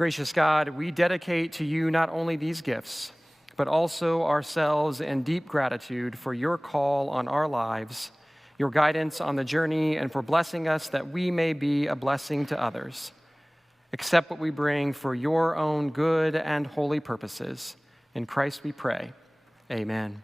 Gracious God, we dedicate to you not only these gifts, but also ourselves in deep gratitude for your call on our lives, your guidance on the journey, and for blessing us that we may be a blessing to others. Accept what we bring for your own good and holy purposes. In Christ we pray. Amen.